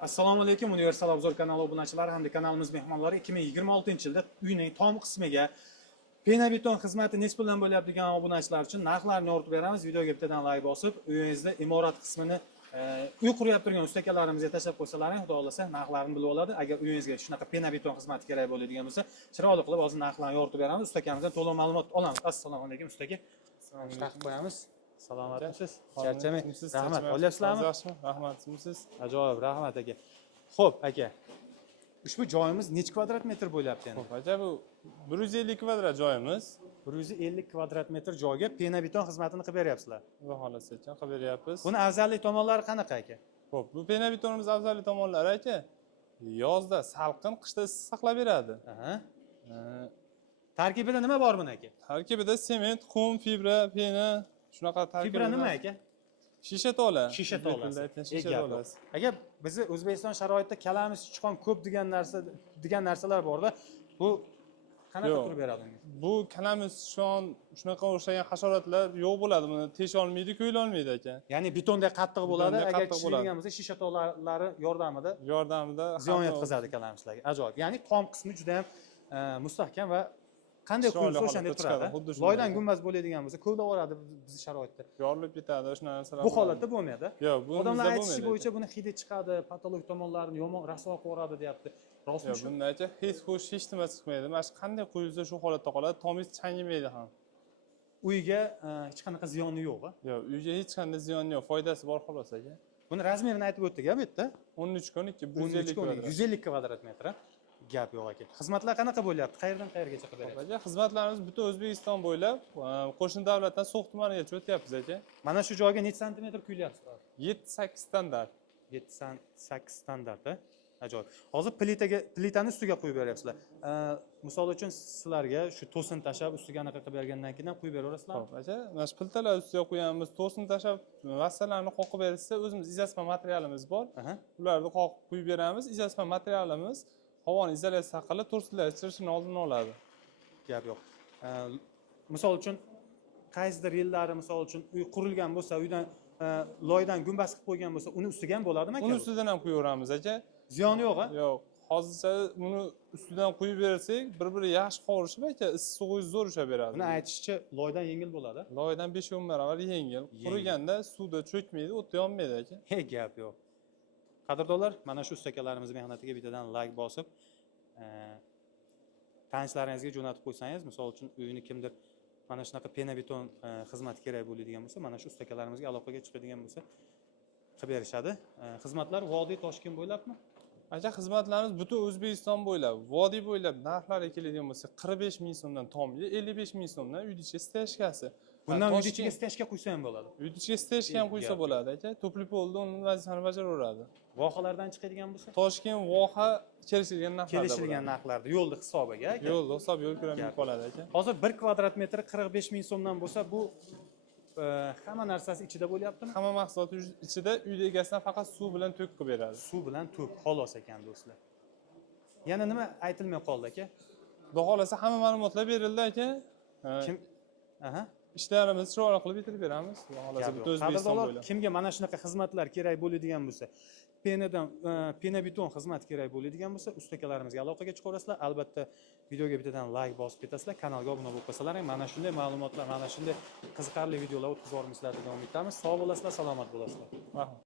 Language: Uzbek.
Assalomu alaykum, Universal Obzor kanali obunachilari hamda kanalimiz mehmonlari 2026-yilda uyning tom qismiga pena-beton xizmati nech puldan bo'lyapti degan obunachilar uchun narxlarni yoritib beramiz. Videoga bittadan like bosib, uyingizda imorat qismini uy quryapti turgan ustakalarimizga tashlab qo'ysalaring, xudo xolasa narxlarni bilib oladi. Agar uyingizga shunaqa pena-beton xizmati kerak bo'ladigan bo'lsa, chiroyli qilib hozir narxlarni yoritib beramiz. Ustakamizdan to'liq ma'lumot olamiz. Assalomu alaykum ustaka. Taqib qo'yamiz. Salomatimsiz? Charchamang. Rahmat. Olyapsizlarmi? Yaxshimi? Rahmat. Siz? Ajoyib, rahmat aka. Xo'p, aka. Ushbu joyimiz necha kvadrat metr bo'lyapti endi? Xo'p, aka, bu 150 kvadrat joyimiz. 150 kvadrat metr joyga pena-beton xizmatini qilib beryapsizlar. Xudo xolasa ekan qilib beryapmiz. Buni afzallik tomonlari qanaqa aka? Xo'p, bu pena-betonimiz afzallik tomonlari aka, yozda salqin, qishda issiq saqlab beradi. Aha. Tarkibida nima bor buni aka? Tarkibida sement, qum, fibra, pena, shunaqa tarkibida. Fibra nima aka? Shisha tola. Shisha tolasi. Shisha tolasi. Aka, bizni O'zbekiston sharoitida kalamiz, sichqon ko'p degan narsalar bor-da. Bu qanaqa turib beradi unga? Bu kalamiz shunaqa o'xshagan hasharotlar yo'q bo'ladi. Buni tesha olmaydi, ko'yila olmaydi aka. Ya'ni betondek qattiq bo'ladi. Agar chizilgan bo'lsa, shisha tolalari yordamida ziyon yetkazadi kalamizlarga. Ajoyib. Ya'ni tom qismi juda ham mustahkam va qanday quyilsa o'shanday turadi. Loydan gumbaz bo'ladigan bo'lsa, ko'laveradi bizning sharoitda. Yorilib ketadi, o'sha narsalar. Bu holatda bo'lmaydi. Yo'q, bu odamlar aytishi bo'yicha buni hidi chiqadi, patologik tomonlarini yomon rasvo qilib deyapti. Rostmi shu? Bundacha hech nima chiqmaydi. Mana shu qanday quyilsa shu holatda qoladi, tomingiz changimaydi ham. Uyga hech qanaqa ziyoni yo'q-a? Yo'q, uyga hech qanday ziyoni yo'q, foydasi bor xolos aka. Buni razmerini aytib o'tdik-a bu yerda? 13 kun 150 kvadrat. 150 kvadrat metr. Gap yo'q aka. Xizmatlar qanaqa bo'lyapti? Qayerdan qayergacha qilib beryapsiz? Aka, xizmatlarimiz butun O'zbekiston bo'ylab, qo'shni davlatdan So'x tumanigacha o'tyapmiz aka. Mana shu joyga necha santimetr quyilyapti? 7-8 standart. 7-8 standart-a? Ajoyib. Hozir plitani ustiga quyib beryapsizlar. Misol uchun sizlarga shu to'sin tashab ustiga anaqa qilib bergandan keyin quyib beraverasizlar. Xo'p, aka, mana shu plitalar ustiga qo'yamiz, to'sin tashab, vassalarni qoqib bersa, o'zimiz izolasiya materialimiz bor. Ularni qoqib quyib beramiz. Izolasiya materialimiz havoni izolyatsiya qilib, to'rsilashtirishni oldini oladi. Gap yo'q. Misol uchun qaysidir yillari misol uchun uy qurilgan bo'lsa, uydan loydan gumbaz qilib qo'ygan bo'lsa, uni ustiga ham bo'ladimi aka? Uni ustidan ham qo'yaveramiz aka. Ziyoni yo'q-a? Yo'q. Hozircha buni ustidan qo'yib bersak, bir-biri yaxshi qovurishib aka, issiq zo'r ushlab beradi. Buni aytishicha loydan yengil bo'ladi. Loydan 5-10 baravar yengil. Quriganda suvda cho'kmaydi, o'tda yonmaydi aka. Gap yo'q. Qadrdonlar, mana shu ustakalarimiz mehnatiga bittadan like bosib, tanishlaringizga jo'natib qo'ysangiz, misol uchun uyini kimdir mana shunaqa pena-beton xizmat kerak bo'ladigan bo'lsa, mana shu ustakalarimizga aloqaga chiqadigan bo'lsa, qilib berishadi. Xizmatlar Vodiy Toshkent bo'ylabmi? Aka, xizmatlarimiz butun O'zbekiston bo'ylab, Vodiy bo'ylab narxlari keladigan bo'lsa, 45 ming so'mdan tomiga, 55 ming so'mdan uyda ichiga steshkasi. Bundan uyda ichiga steshka quysa ham bo'ladi. Uyda ichiga steshka ham quysa bo'ladi aka. To'pli polda uni vazifani bajaraveradi. Vohalardan chiqadigan bo'lsa? Toshkent voha kelishilgan narxlarda. Kelishilgan narxlarda, yo'lda hisobiga aka. Yo'lda hisob yo'l kiramay qoladi aka. Hozir 1 kvadrat metri 45 ming so'mdan bo'lsa, bu hamma narsasi ichida bo'lyaptimi? Hamma mahsulot ichida, uyda egasidan faqat suv bilan to'k qilib beradi. Suv bilan to'k xolos ekan do'stlar. Yana nima aytilmay qoldi aka? Xudo xolasa hamma ma'lumotlar berildi aka. Kim? Aha. Ishlarimizni chiroyli qilib bitirib beramiz. Xudo xolasa butun O'zbekiston bo'ylab. Kimga mana shunaqa xizmatlar kerak bo'ladigan bo'lsa, pena-beton xizmat kerak bo'ladigan bo'lsa, ustakalarimizga aloqaga chiqaverasizlar. Albatta, videoga bittadan like bosib ketasizlar, kanalga obuna bo'lib qolsalaring, mana shunday ma'lumotlar, mana shunday qiziqarli videolar o'tkazib yubormisizlar degan umidamiz. Sog' bo'lasizlar, salomat bo'lasizlar. Rahmat.